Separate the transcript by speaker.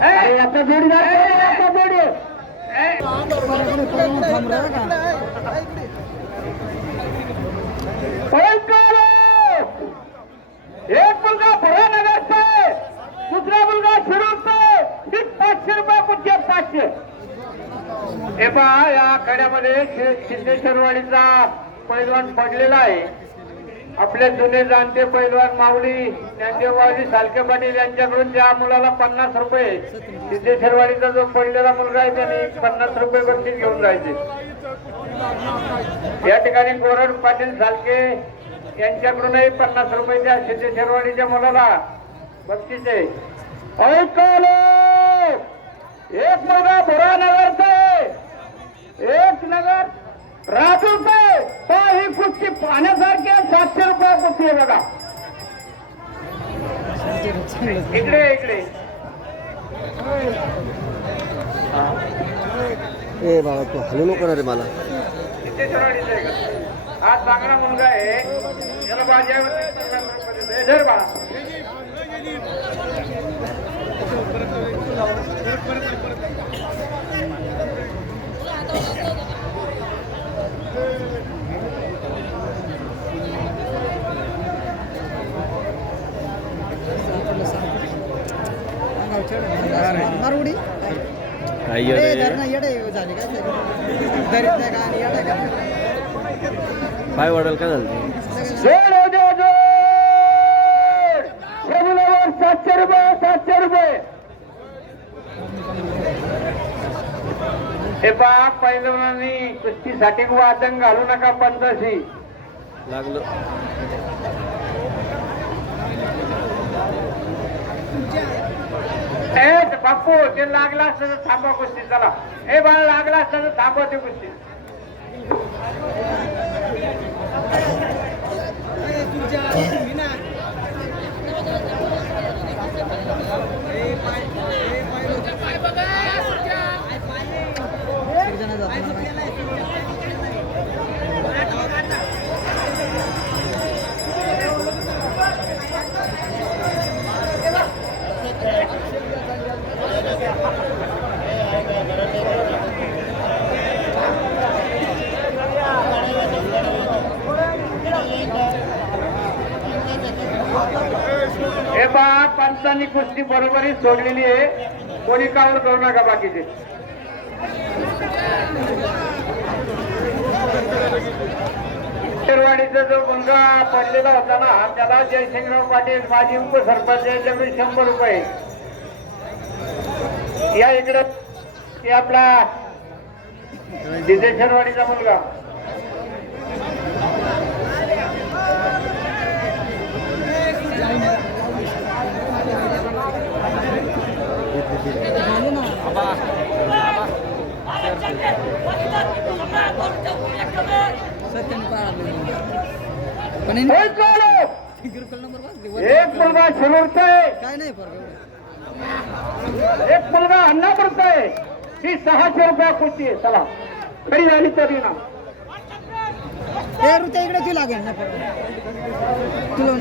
Speaker 1: अरे जोडीदार कोण? जोडी एक मुलगा पुढे नगरते दुसरा मुलगा शिरूरचा मी पाचशे रुपये पुढचे पाचशे हे पहा या आखाड्यामध्ये सिद्धेश्वरवाडीचा पैलवान पडलेला आहे आपले जुने जाणते पैलवान माऊली ज्ञानदेववाडी सालके पाटील यांच्याकडून त्या मुलाला पन्नास रुपये सिद्धेश्वरवाडीचा जो पडलेला मुलगा आहे त्याने पन्नास रुपये बक्षीस घेऊन जायचे. या ठिकाणी गोरड पाटील सालके यांच्याकडूनही पन्नास रुपयाच्या सिद्धेश्वरवाडीच्या मुलाला बक्षीस. आहे ऐकलो एक मुलगा भुरा नगरचा आहे एक नगर राजूचे! तो ही कुस्ती पाण्याचा बघा. इकडे इकडे.
Speaker 2: ए बाबा तू हलू नको ना रे मला.
Speaker 1: हा चांगला मुलगा आहे. बाजी धर बाळा
Speaker 3: मारुडी
Speaker 2: काय
Speaker 3: ए,
Speaker 2: येडे?
Speaker 3: धरणं येडे झाले काय ते? धरीत नाही का आणि येडे
Speaker 2: वाढेल काय झालं
Speaker 1: हो सातशे रुपये सातशे रुपये हे पहा पैलवानांनी कुस्तीसाठी वादन घालू नका पंचाशी
Speaker 2: लागलं.
Speaker 1: बापू ते लागला असतं थांबा कुस्ती चला. हे बाळ लागला असतं थांबा ते कुस्ती.
Speaker 3: तुमच्या जण जातो मला माहिती.
Speaker 1: हे माणसांनी कुस्ती बरोबरी सोडलेली आहे. कोणी कावर करू नका बाकीचे? शिरवाडीचा जो मुलगा पडलेला होता ना त्याला जयसिंगराव पाटील माजी उपसरपंच यांच्याकडून शंभर रुपये. या इकडे आपला आपला सिद्धेश्वरवाडीचा मुलगा
Speaker 3: झाले ना. सत्याने पाळलं. पण हे
Speaker 1: होय चालू.
Speaker 3: गुरुकुल नंबर बघ.
Speaker 1: एक मुलगा शिरूरचा
Speaker 3: काय नाही.
Speaker 1: एक मुलगा अन्नापूरचा आहे. ती सहाशे रुपया कुस्ती आहे. चला. खरी झाली तरी ना
Speaker 3: ए ऋचा इकडे ती लागेल ना. तुला